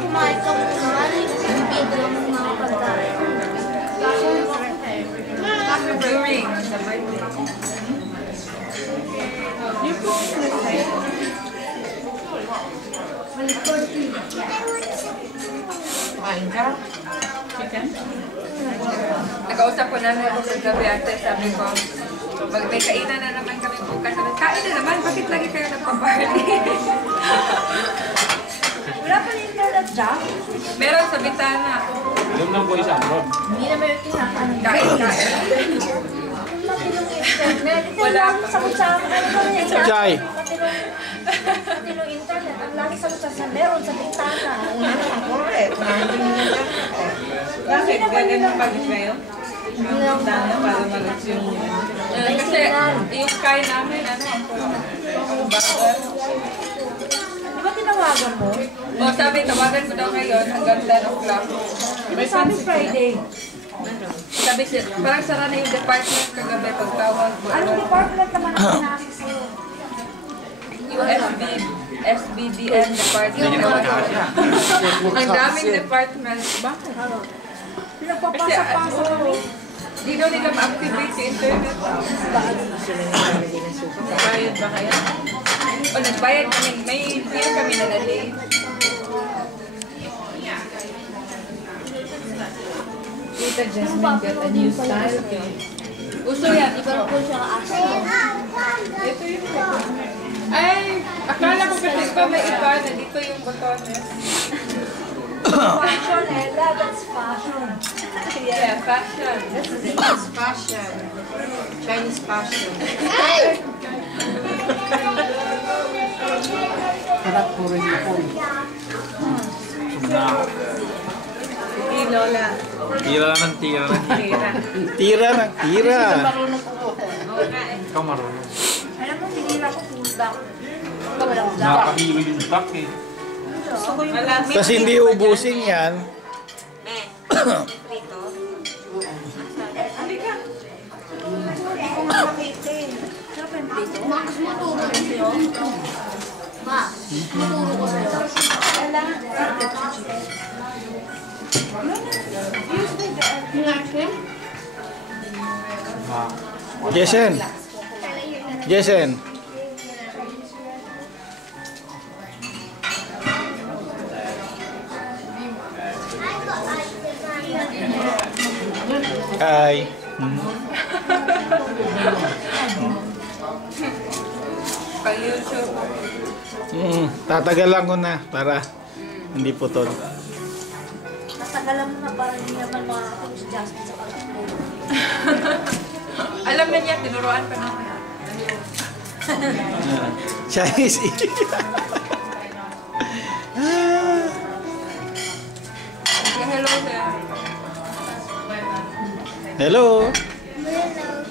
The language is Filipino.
kumain ka muna. Yung video mo mga pagkain. During the birthday. You put it in the side. Kain ka? Chicken? Nag-ausap ko na ako kagabi ate, sabi ko, pag may kainan na naman kami bukas, sabi, kain na naman, bakit lagi kayo nagpa-party? Wala pa rin internet dyan? Meron sa bitana. Alam ng boys abroad. Hindi naman yung kinakain. Kain. Wala akong sagot sa akin. Ano ba rin? Chay. Pati nung internet, ang lagi sagot sa meron sa bintana. Correct. Bakit? Ganyan ang pagod kayo? Yung dana para malas yung... Kasi yung kain namin, ang bagal. Di ba tinawagan mo? O sabi, tawagan ko daw ngayon hanggang 10 o'clock. Sabi Friday. Sabi siya, parang sara na yung department kagabi pagtawag ko. Anong department naman ang pinasok sa'yo? Yung SBDN department. Ang daming department. Bakit? Pinagpapasa-pasa kami. Di daw nila ma-activate sa internet. Bayad ba kaya? O nagbayad kami, may bill kami na na-late. Tita Jasmine got a new style. Uso yan. Pero po siya ka-asa. Ito yung ay, akala ko kasi ba may iba na dito yung botones. Fashion, Ella. That's fashion. Yeah, fashion. It's fashion. Chinese fashion. Sarap po rin ito. Sumna. Hindi, Lola. Tira ng tira ng Tira. Tira ng tira. Ikaw marunong. Alam mo, tinira ko full duck. Walang duck. Nakakahilo yung duck eh. Malamig. Tapos hindi ubusin yan. Dito. Halika. Hindi ko makakita eh. Sarap yung plito. Max, maturo ko sa'yo. Max, maturo ko sa'yo. Kailangan. Jason. Jason. Ay. Pag-YouTube. Tatagalan ko na para hindi putol. Natagalan mo na parang hindi naman makakapag si Jasmine sa kalakbo. Alam na niya, tinuruan pa naman. Chinese. Hello, sir. Hello. Hello.